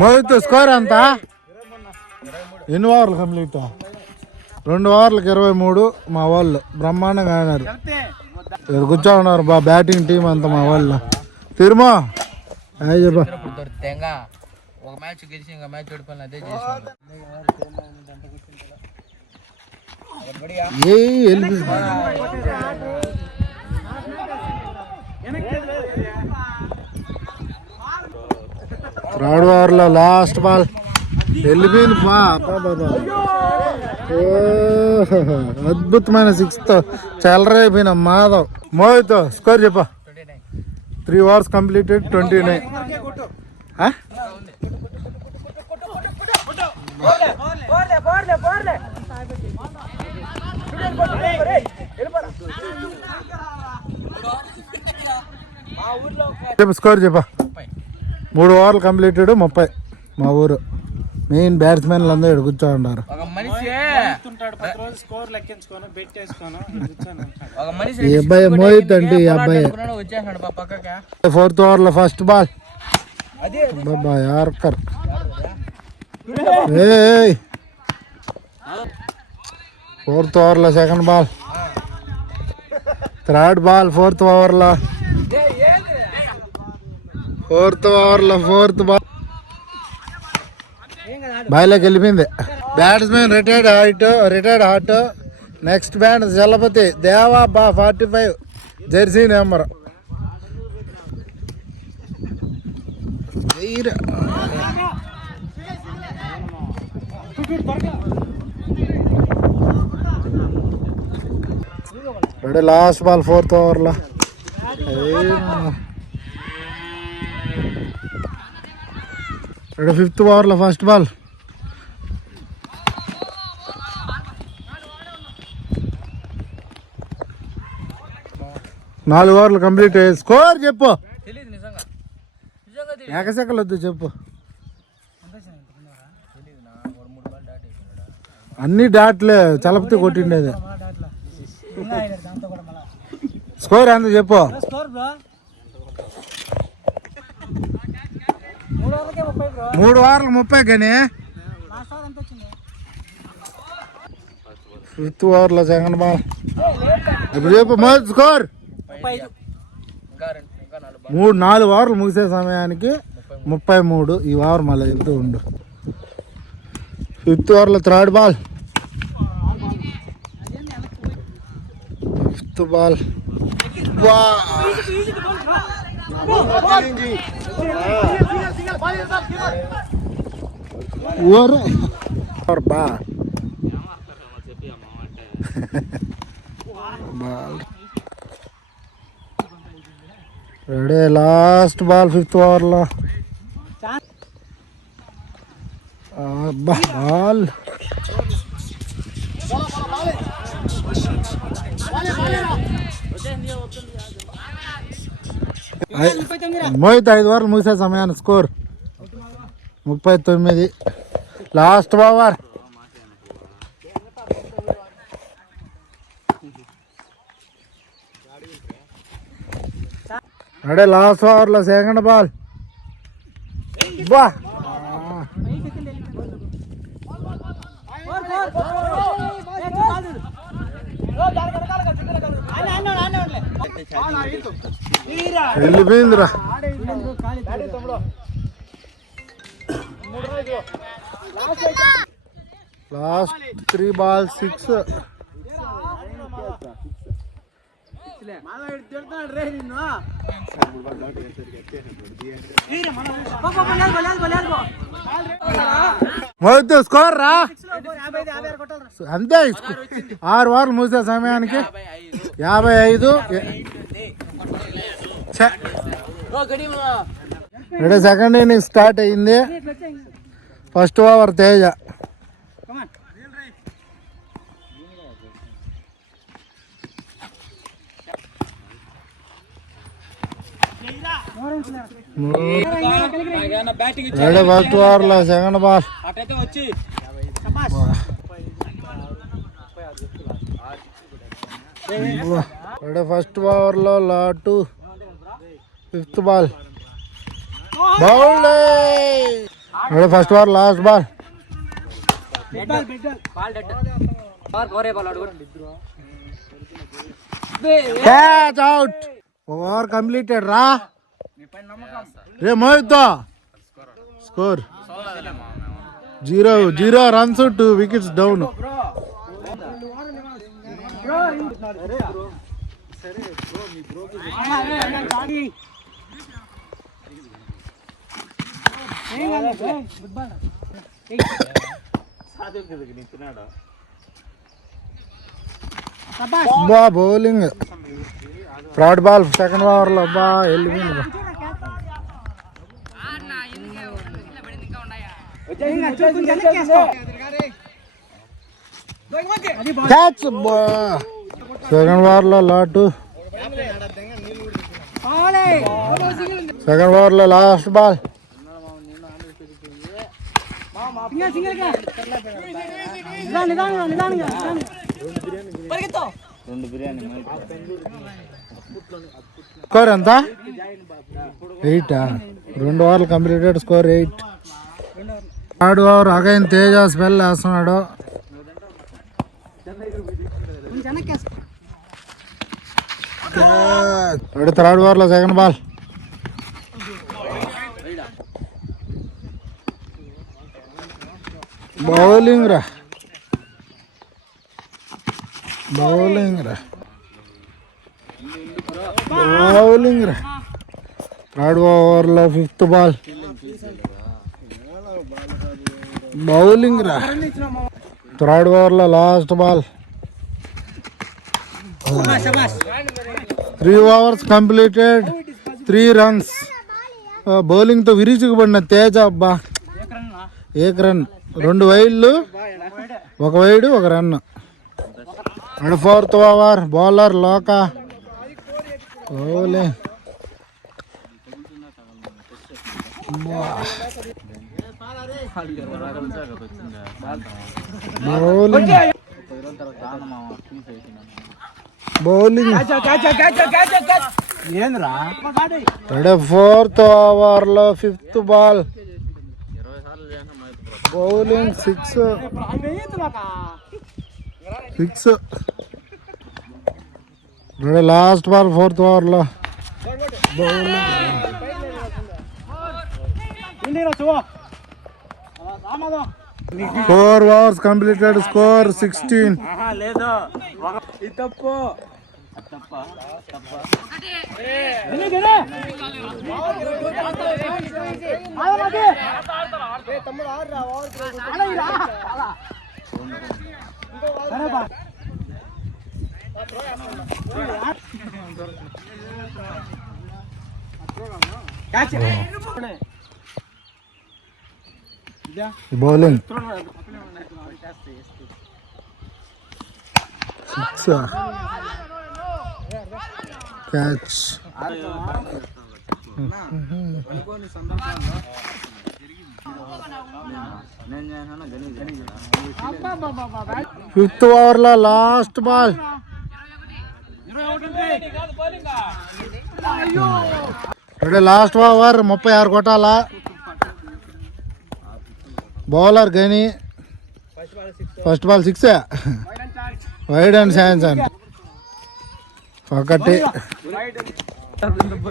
Mohit score ఎంత? ఎన్ని ఓవర్లు కంప్లీట్? 2 ఓవర్లకు 23. మా వాళ్ళు బ్రహ్మాండంగా ఆడినారు. ఇక్కడ కూర్చో ఉన్నారు బ్యాటింగ్ టీం అంతా మా వాళ్ళు. తిరుమా ఒక మ్యాచ్ గెలిచి ఇంకా మ్యాచ్ ఓడిపోయిన అదే చేశాను. థర్డ్ ఓవర్లో లాస్ట్ బాల్ వెళ్ళిపోయింది. అద్భుతమైన 6th చెలరైపోయిన మాధవ్. మోహిత్ స్కోర్ చెప్పా. 3 ఓవర్స్ కంప్లీటెడ్ 29. చెప్పు స్కోర్ చెప్పా. 3 ఓవర్లు కంప్లీటెడ్ 30. మా ఊరు మెయిన్ బ్యాట్స్మెన్లు అందరూ ఇక్కడ కూర్చో ఉన్నారు. ఈ అబ్బాయి మోహిత్ అంటే ఈ అబ్బాయి 4th ఓవర్లో ఫస్ట్ బాల్. యార్కర్. 4th ఓవర్లో second ball. Third ball 4th ఓవర్లో. 4th ఓవర్లో 4th బాల్ బాయిలోకి వెళ్ళిపోయింది. Batsmen retired heart. Next bat Jalapathi దేవా 45 Jersey number. Last ball 4th ఓవర్లో. 5th ఓవర్లో ఫస్ట్ బాల్. నాలుగు ఓవర్లు కంప్లీట్. స్కోర్ చెప్పు. ఏకశకలు వద్దు చెప్పు. అన్ని డాట్లే చలపతి కొట్టిండేది. స్కోర్ ఎంత చెప్పు. 3 ఓవర్లు 30 కానీ 5th ఓవర్లో సెకండ్ బాల్. ఇప్పుడు చెప్పు మొదటి స్కోర్. 4 ఓవర్లు ముగిసే సమయానికి 33. ఈ ఓవర్ మళ్ళీ చెప్తూ ఉండు. 5th ఓవర్లో third ball. 5th ball. Ready last ball 5th ఓవర్లో. బాల్ మోహిత్ 5 ఓవర్లు ముగిసే సమయాన్ని స్కోర్ 39. Last over. రెడీ లాస్ట్ ఓవర్లో సెకండ్ బాల్. వెళ్ళిపోయిందిరా. Last 3 balls 6. మోహిత్ స్కోర్ రా అంతే. 6 ఓవర్లు ముగిసే సమయానికి 55. సెకండ్ ఇన్నింగ్ స్టార్ట్ అయింది. First over Teja. ఫస్ట్ ఓవర్లో సెకండ్ బాల్. ఫస్ట్ ఓవర్లో లాటు 5th ball. Bowled first over last ball catch out over completed రా రే Mohit score 0 runs 2 wickets down బా bowling third ball second over లో బా వెళ్ళిపోయింది సెకండ్ ఓవర్ లో లాటు సెకండ్ ఓవర్ లో లాస్ట్ బాల్ స్కోర్ ఎంత 8 2 ఓవర్లు completed score 8 third over again Teja spell వేస్తున్నాడు థర్డ్ ఓవర్ లో సెకండ్ బాల్ బౌలింగ్ రా థర్డ్ ఓవర్ లో ఫిఫ్త్ బాల్ బౌలింగ్ రా థర్డ్ ఓవర్ లో last ball 3 overs completed 3 runs bowling తో విరిచిపడిన తేజ అబ్బా ఏక్ run 2 వైడ్లు 1 wide 1 run fourth over bowler లోకా బౌలింగ్ ఫోర్త్ ఓవర్ లో fifth ball bowling 6 last ball fourth over లో bowling 4 overs completed score 16 bowling 6 catch fifth over లో last ball last over 36 కొట్టాల bowler గని first ball 6 wide and chance and ఒకటి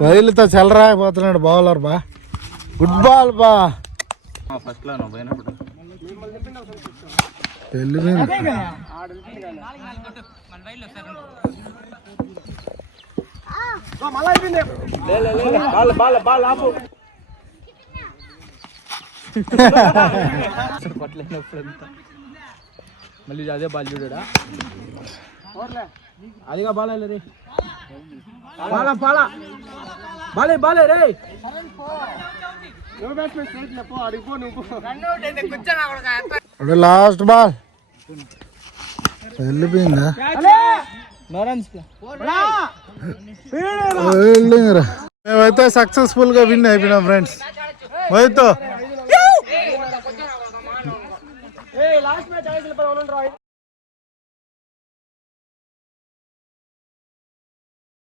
వైలుతో చెలరాకపోతున్నాడు bowler బా గుడ్ బాల్ బా మళ్ళీ అదే బాల్ చూడా అదిగా బాల్ రే బాలే రే లాస్ట్ బాల్ వెళ్ళిపోయిందా మేమైతే సక్సెస్ఫుల్ గా విన్ అయిపోయినాం ఫ్రెండ్స్. అయితే